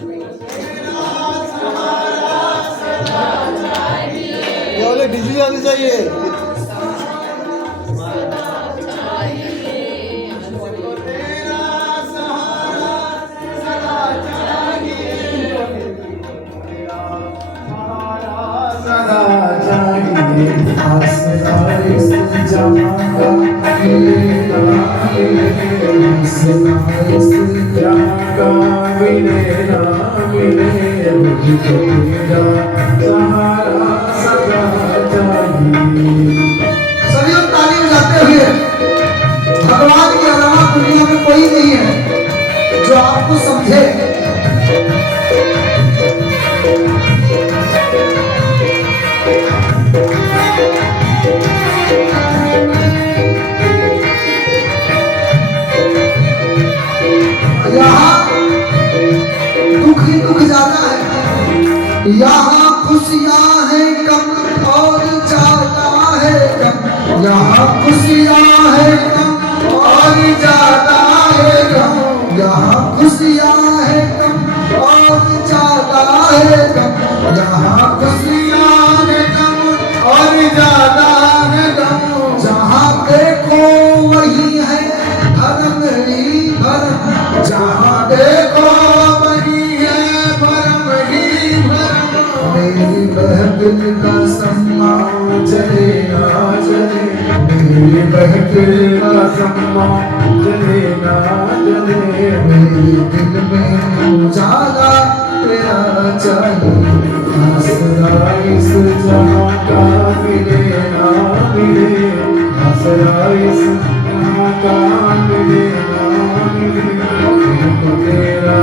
ये वाले डीजे आने चाहिए। सभी लोग ताली बजाते हुए, भगवान के अलावा दुनिया में कोई नहीं है जो आपको समझे। यहाँ दुख ही दुख जाता है, यहाँ खुशियाँ हैं कम और ज्यादा है कम, यहाँ खुशियाँ हैं कम और ज्यादा है कम, यहाँ खुशियाँ हैं कम और ज्यादा है कम, यहाँ खुशियाँ हैं कम और ज्यादा है कम। जहाँ देखो वही है धर्म ही धर्म, जहाँ देखो वही है भरम ही भरम। मेरी महफिल का सम्मान चले ना चले, मेरी महफिल का सम्मान चले ना चले, मेरे दिल में उजाला तेरा चाहिए, आसरा इस जहाँ का मिले ना मिले, आसरा इस जहाँ का मिले ना मिले, तुमको तेरा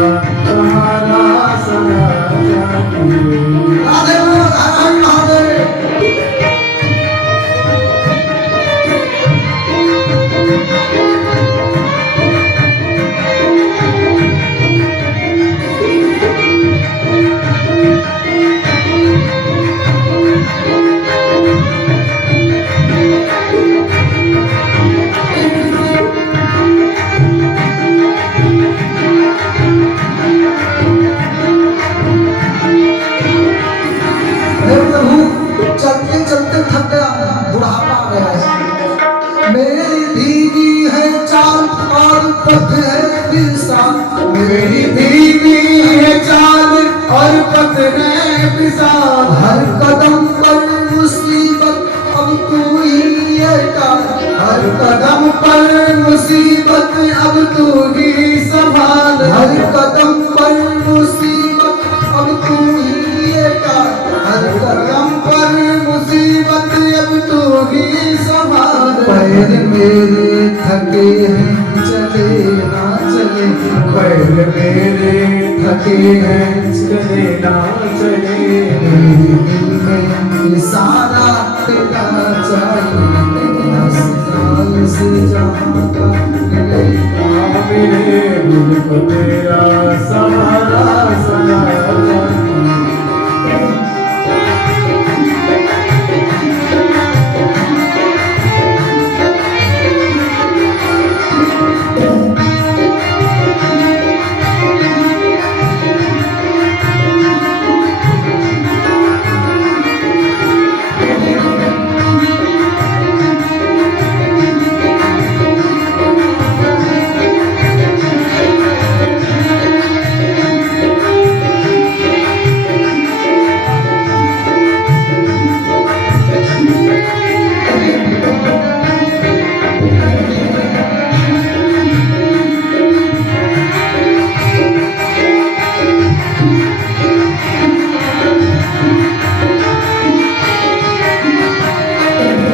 सहारा सदा चाहिए। राधे नारायण महादेव। चलते चलते थक गया, बुढ़ापा आ गया है। मेरी बीवी है चाल और पथ है विशाल, मेरी बीवी है चाल और पथ है विशाल। हर कदम पर मुसीबत अब तू ही है टाल, हर कदम पर मुसीबत अब तू ही संभाल, हर कदम पर मुसीबत अब तू ही है टाल, हर कदम पर मुसीबत अब तू ही संभाल। पैर मेरे थके हैं चले ना चले, पैर मेरे थके हैं चले ना चले, मेरे दिल में सारा तेरा चाहिए, आसरा से जहाँ का मिले ना मिले, मुझको तेरा सहारा सदा चाहिए।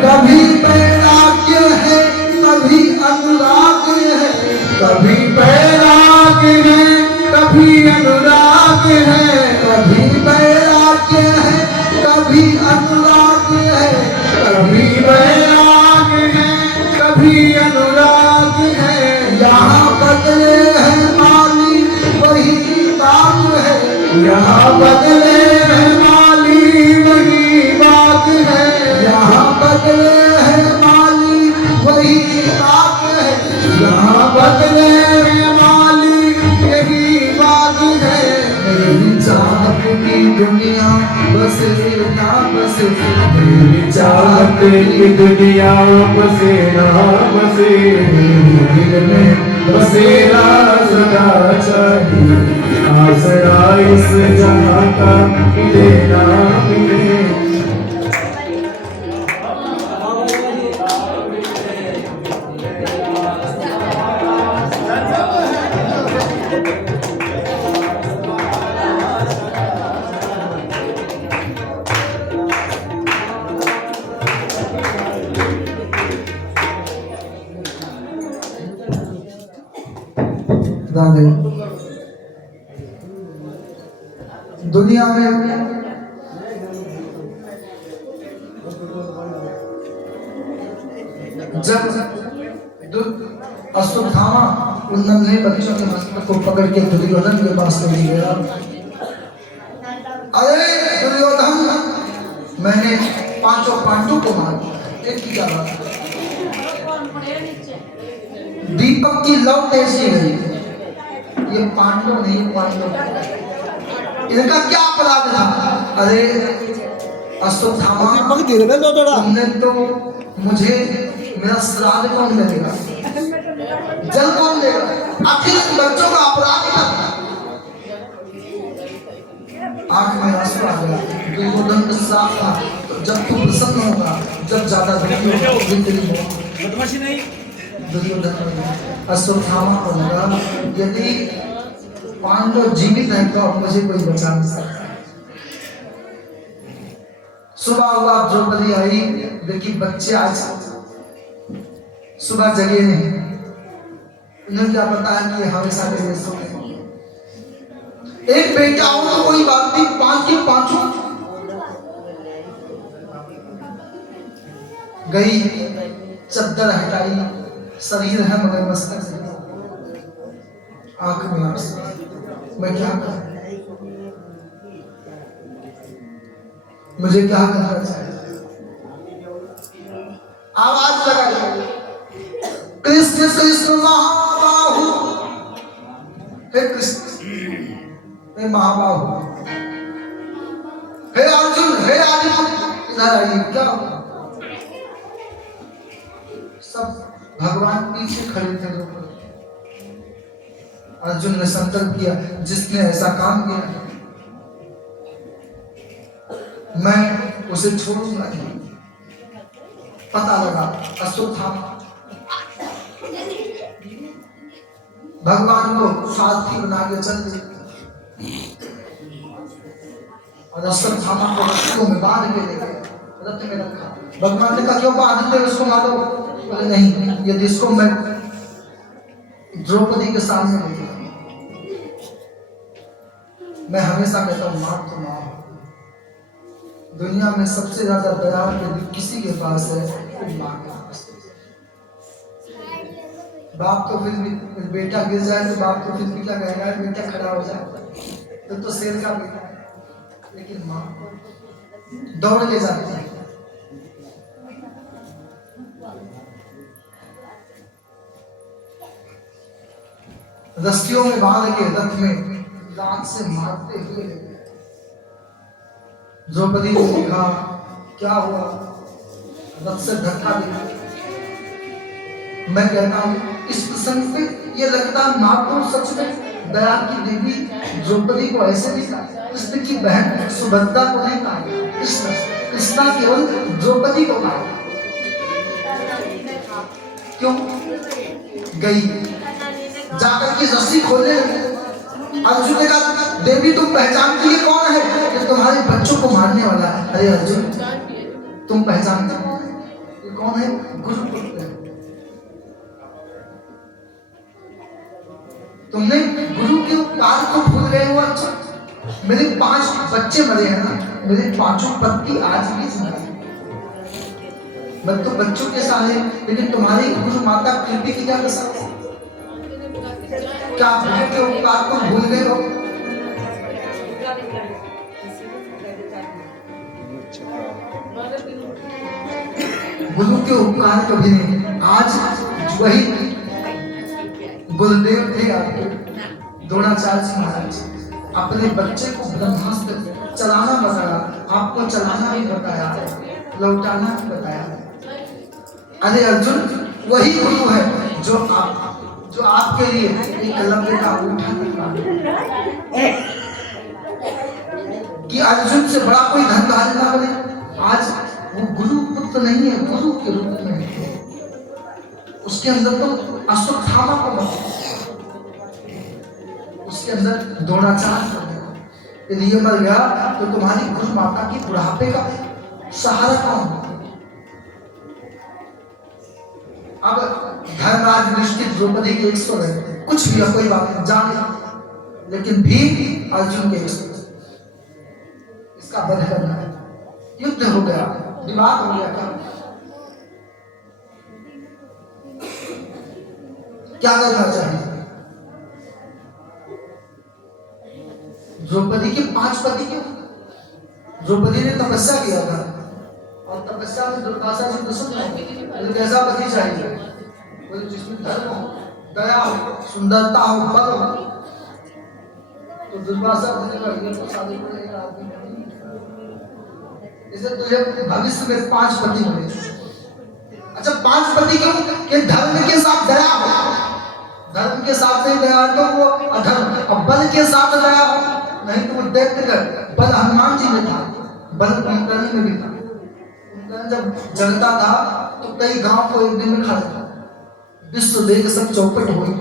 कभी वैराग्य है कभी अनुराग है, कभी वैराग्य है कभी अनुराग है, कभी वैराग्य है कभी अनुराग है, कभी वैराग्य है कभी अनुराग है। यहाँ बदले हैं माली वही बात है, यहाँ बदले हैं माली वही बात है, यहाँ बदले हैं माली वही बात है, यहाँ बदले हैं माली यही बात है। दुनिया बसे ना बसे, मेरी चाहत की दुनिया बसे ना बसे, दिल में बसेरा सदा चाहिए, आसरा इस जहां का मिले ना मिले। दादे दुनिया में जब अश्वत्थामा उन नन्हे बच्चों के मस्तक को पकड़ के दुर्योधन के पास ले गया। अरे दुर्योधन, मैंने पांचों पांडवों को मार दिया, एक की क्या बात है? दीपक की लौ कैसी है? ये पांडव नहीं, पांडव इनका क्या अपराध था? अरे अश्वत्थामा, तुमने तो मुझे, मेरा श्राद्ध कौन देगा, जल कौन देगा? आखिर इन बच्चों का अपराध क्या था? आंख में आंसू आ गया। दुर्योधन का साफ था, तो जब तू प्रसन्न होगा, जब ज्यादा दुखी होगा, जिंदगी में दुर्योधन अश्वत्थामा को लगा यदि पांडव जीवित हैं तो अब मुझे कोई बचा नहीं सकता। सुबह हुआ, द्रौपदी आई, देखी बच्चे आज सुबह जगे नहीं। उन्हें क्या पता है कि हमेशा के लिए सो गए। एक बेटा हो तो कोई बात नहीं, पांच के पांचों गई, चद्दर हटाई, शरीर है मगर मस्तक से आंख में आंसू। मैं क्या करूं? मुझे क्या करना चाहिए? आवाज लगाई, कृष्ण कृष्ण महाबाहु, हे कृष्ण, हे महाबाहु, हे अर्जुन, हे अर्जुन, इधर आइए। क्या सब भगवान पीछे खड़े थे। अर्जुन ने संकल्प किया, जिसने ऐसा काम किया मैं उसे छोड़ूंगा नहीं। पता लगा अश्वत्थामा भगवान को सारथी बना के चल दिए और अश्वत्थामा को रस्सियों में बांध के ले गए, रथ में रखा। भगवान ने कहा क्यों बांधते हो उसको, मारो? बोले नहीं, यदि इसको मैं द्रौपदी के सामने ले गया, मैं हमेशा कहता हूं मां तो मां। दुनिया में सबसे ज्यादा दया यदि किसी के पास है तो मां के पास। बाप तो फिर भी, बेटा गिर जाए तो बाप तो फिर भी क्या कहेगा, बेटा खड़ा हो जाए तो शेर का बेटा है, लेकिन मां दौड़ के जाती है। रस्सियों में बांध के रथ में लात से मारते हुए द्रौपदी ने देखा क्या हुआ, रथ से धक्का दिया। मैं कहता हूं इस प्रसंग पे ये लगता ना तो सच में दया की देवी द्रौपदी को ऐसे नहीं कहा, कृष्ण की बहन सुभद्रा को नहीं कहा, कृष्णा केवल द्रौपदी को कहा। क्यों गई? जाकर की रस्सी खोलने लगी। अर्जुन ने कहा देवी तुम पहचानती है कौन है? ये तुम्हारे बच्चों को मारने वाला है। अरे अर्जुन तुम पहचानते हो ये कौन है? गुरुपुत्र है। तुमने गुरु के उपकार को भूल गए हो। अच्छा मेरे 5 बच्चे मरे हैं ना, मेरे 5 पत्नी आज भी जिंदा है। मैं तो बच्चों के साथ है, लेकिन तुम्हारी गुरु माता कृपी की क्या दशा? क्या गुरु के उपकार को भूल गए हो? गुरु के उपकार कभी नहीं। आज वही गुरुदेव थे आपके द्रोणाचार्य महाराज, अपने बच्चे को ब्रह्मास्त्र चलाना बताया, आपको चलाना भी बताया, लौटाना भी बताया। अरे अर्जुन, वही गुरु है जो आपके लिए एकलव्य का अंगूठा निकाला कि अर्जुन से बड़ा कोई धनधारी ना बने। आज वो गुरु पुत्र नहीं है, गुरु के रूप में है। उसके अंदर तो अश्वत्थामा को बता, उसके अंदर द्रोणाचार्य यदि ये मर गया तो तुम्हारी गुरु माता की बुढ़ापे का सहारा कौन? अब धर्मराज युधिष्ठिर द्रौपदी के 100 है, कुछ भी कोई बात नहीं जाने, लेकिन भीम अर्जुन के 100, इसका वध करना है। युद्ध हो गया, विवाद हो गया, क्या करना चाहिए? द्रौपदी के 5 पति क्यों? द्रौपदी ने तपस्या किया था और तपस्या में दुर्वासा जी प्रसन्न हो, कैसा पति चाहिए? बोले जिसमें धर्म हो, दया हो, सुंदरता हो, बल हो। तो दुर्वासा जी ने कहा ये तो शादी करेगा आदमी नहीं, इसे तुझे भविष्य में 5 पति मिले। अच्छा 5 पति क्यों? कि धर्म के साथ दया हो, धर्म के साथ नहीं दया तो वो अधर्म, और बल के साथ दया हो, नहीं तो वो दैत्य कर। बल हनुमान जी में था, बल कुंभकर्ण में भी था। कुंभकर्ण जब जलता था तो कई गांव को एक दिन में खा जाता, विश्व वेग सब चौपट हुई,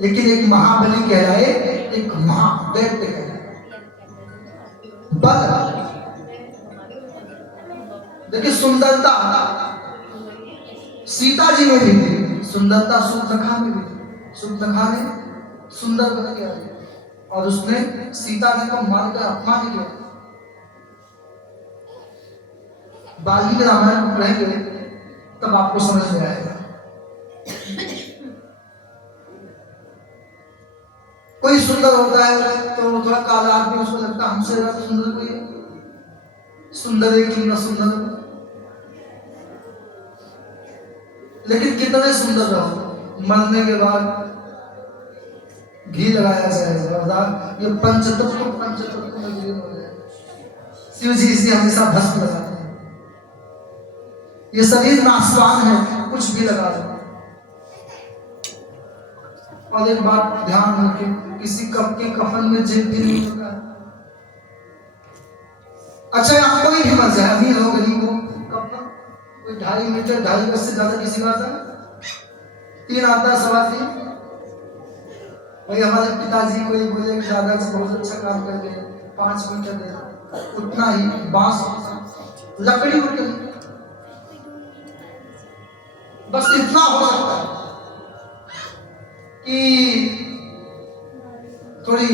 लेकिन एक महाबली कहलाए, एक महादैत्य कहलाए। बल देखिए, सुंदरता सीता जी में भी थी, सुंदरता सुपनखा में भी थी। सुपनखा ने सुंदर बन गया और उसने सीता जी को मारकर अपमान किया। वाल्मीकि रामायण पढ़ेंगे तब आपको समझ में आएगा। कोई सुंदर होता है तो थोड़ा काला आदमी उसको लगता है हमसे ज्यादा सुंदर कोई है, सुंदर है कि न सुंदर। लेकिन कितने सुंदर रहो, मरने के बाद घी लगाया जाएगा, ये पंचतत्व में विलीन हो जाए। शिव जी इसे हमेशा भस्म लगाते हैं। ये शरीर नाशवान है, कुछ भी लगा दो। और एक बात ध्यान रखें, किसी कप के कफन में जेब भी नहीं होता है। अच्छा आप कोई भी मर जाए, अमीर हो गरीब हो, कफन कोई 2.5 मीटर 2.5 गज से ज्यादा किसी का आता है, 3 आता है, 3.25। वही हमारे पिताजी कोई बोले कि दादाजी बहुत अच्छा काम कर गए, 5 मीटर दे, उतना ही बांस लकड़ी उठ गई, बस इतना हो सकता है कि थोड़ी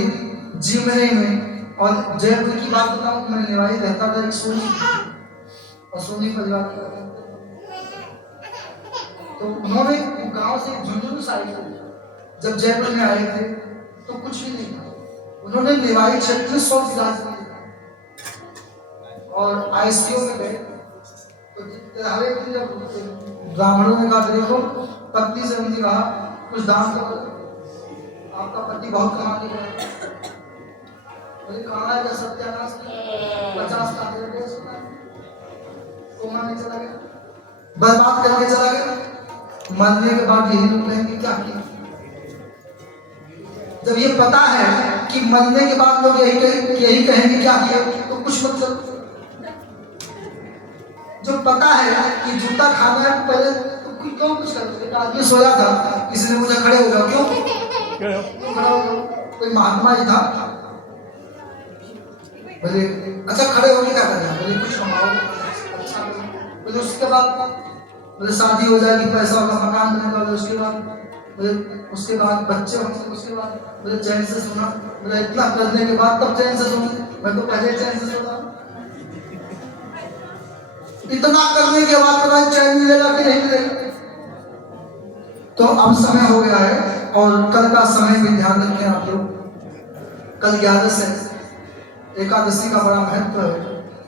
जीवने में। और जयपुर की बात बताऊं, मैं निवाई रहता था एक सोनी, और सोनी परिवार का, तो उन्होंने गांव से झुंझुनू साइड जब जयपुर में आए थे तो कुछ भी नहीं था। उन्होंने निवाई क्षेत्र में 100 इलाज किए और आईसीयू में गए तो जब ब्राह्मणों ने कहा देखो पत्नी से उनकी कहा कुछ दान करो, आपका पति बहुत कमाने का, मुझे कहा है सत्यानाश 50 का दे दे, कोमा में चला गया, बर्बाद करके चला गया। मरने के बाद यही लोग कहेंगे क्या किया। जब ये पता है कि मरने के बाद लोग यही कहेंगे क्या किया, तो कुछ मत करो। जो पता है कि जूता खाना है पहले तो क्यों कुछ करते। आदमी सोया था, किसी ने मुझे खड़े हो जाओ, क्यों खड़ा हो जाओ। कोई महात्मा जी था, बोले अच्छा खड़े होके क्या करना, बोले कुछ कमाओ अच्छा। बोले उसके बाद बोले शादी हो जाएगी, पैसा होगा, मकान बनेगा, उसके बाद बोले उसके बाद बच्चे होंगे, उसके बाद बोले चैन से सोना। बोले इतना करने के बाद तब चैन से सोना, मैं तो पहले चैन से सोता। इतना करने के बाद पता चैन मिलेगा कि नहीं मिलेगा। तो अब समय हो गया है और कल का समय भी ध्यान रखें आप लोग। कल 11 है, एकादशी का बड़ा महत्व है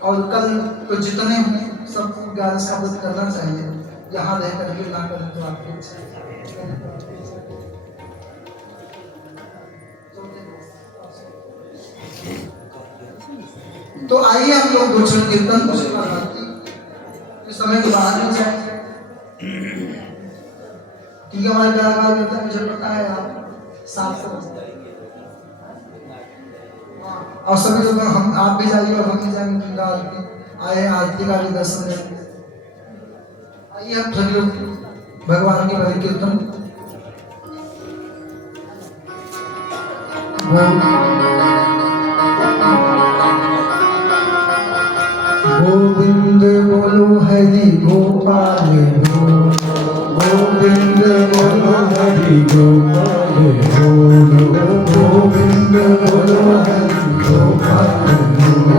और कल तो जितने हों सबको 11 का व्रत करना चाहिए। यहाँ रह करके ना करें तो आपको तो आइए हम लोग दो क्षण कीर्तन को सेवा करते हैं। इस समय के बाद नहीं जाए क्योंकि हमारे कलाकार कीर्तन मुझे पता है आप 7 समझते हैं। और सभी लोग हम आप भी जाइए और हम भी जाएंगे गंगा आरती आए आरती का भी दर्शन लेंगे। आइए हम सभी लोग भगवान के भजन कीर्तन गोविंद बोलो हरि गोपाल बोलो गोविंद बोलो हरि गोपाल बोलो गोविंद बोलो हरि गोपाल बोलो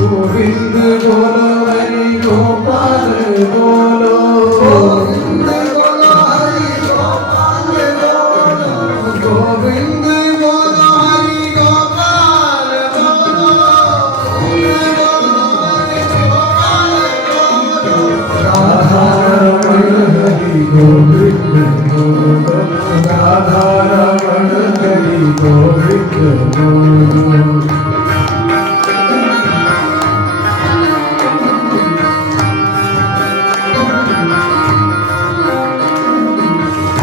गोविंद बोलो हरि गोपाल बोलो गोविंद बोलो हरि गोपाल बोलो गोविंद बोलो हरि गोपाल बोलो राधा रमण हरि गोविंद बोलो राधा रमण हरि गोविंद बोलो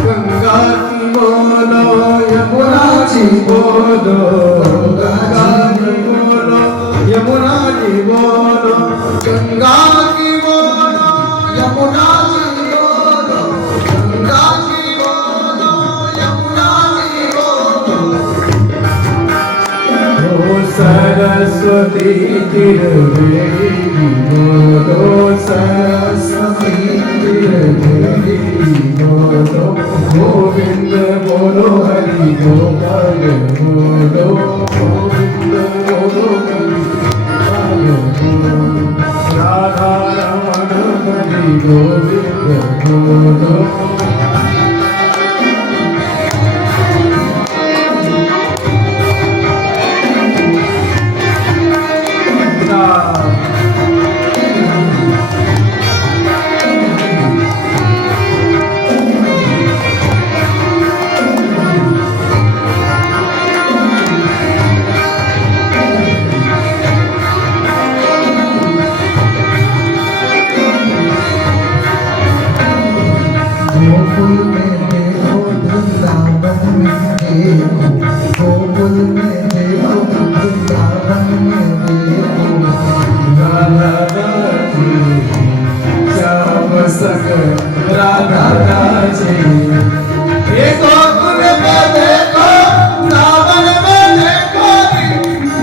गंगा की बोलो यमुना जी बोलो गंगा जी बोलो यमुना जी बोलो गंगा की बोलो यमुना जी बोलो गंगा जी बोलो यमुना जी बोलो ओ सरस्वती तिरवेणी बोलो सरस्वती तिरवेणी बोलो गोविंद बोलो हरि गोपाल बोलो गोविंद बोलो हरि गोपाल बोलो राधा रमण हरि गोविंद बोलो गोकुल में देखो वृंदावन में देखो गोकुल में देखो वृंदावन में देखो राधा राजी श्याम सग राधा राजी ये गोकुल में देखो वृंदावन में देखो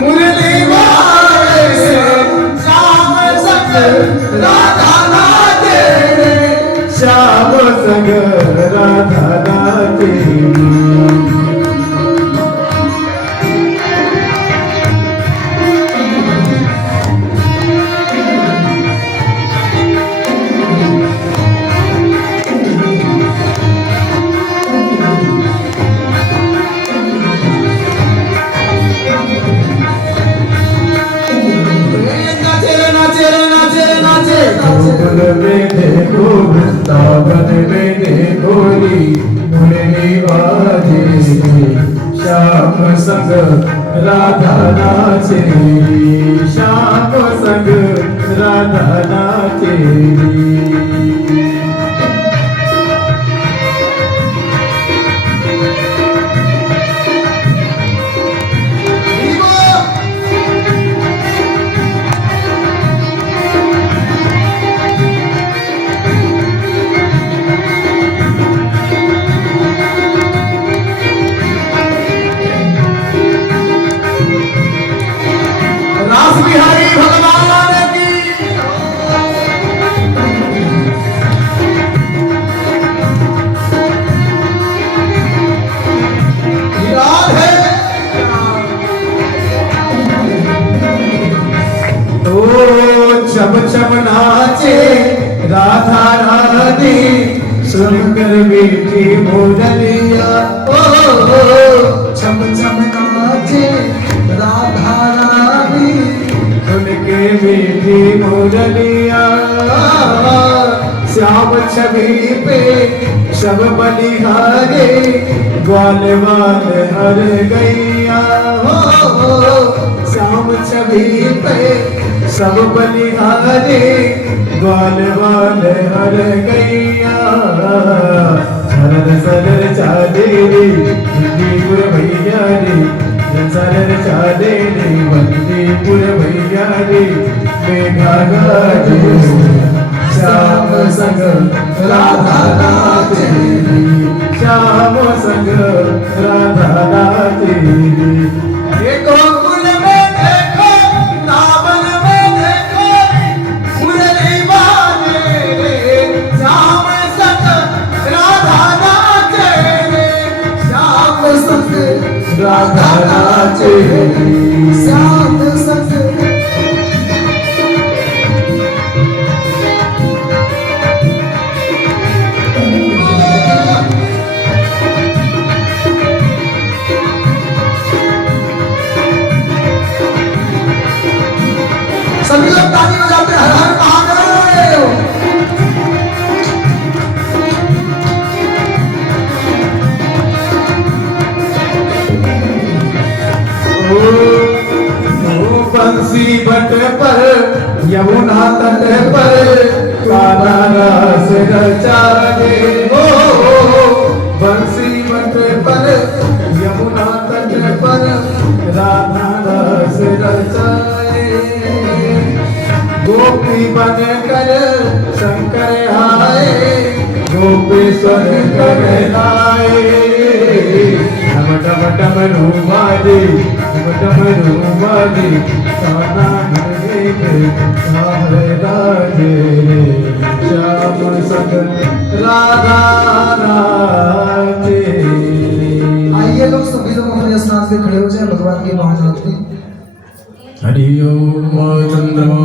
मुरली वाले से श्याम सग राधा राजी श्याम संग राधा नाचे गोकुल में देखो वृंदावन में देखो मुरली बाजे श्याम संग राधा नाचे श्याम संग राधा नाचे रास बिहारी भगवान की राधे तो चम चम नाचे राधा रानी सुनकर मीठी मुरलिया चम चम नाचे राधा रानी सुनके मीठी मुरलिया श्याम छवि पे सब बलिहारे ग्वाल वाल हर गैया हो श्याम श्याम छवि पे सब बलिहारी ग्वाल वाल हर गैया सरर सरर चालेरी बंदीपुर भैया रे सरर चालेरी बंदीपुर भैया रे मेघा गाजे श्याम संग राधा नाचे श्याम संग राधा नाचे ये गोकुल में देखो वृंदावन में देखो मुरली बाजे रे श्याम संग राधा नाचे रे श्याम संग राधा नाचे श्याम संग सभी लोग ताली बजाते हैं, हर हर महादेव। ओ बंसी बट पर यमुना तट पर कान्हा रस रचाए हो बंसी बट पर यमुना तट पर राधा रस रचाए गोपी बन कर शंकर आए गोपेश्वर कर आए डम डम डम रूमाली काना घरे राजे श्याम संग राधा नाचे। आइए लोग सभी लोग अपने स्थान से खड़े हो जाए, भगवान की महाआरती। हरि ओम चंद्रमा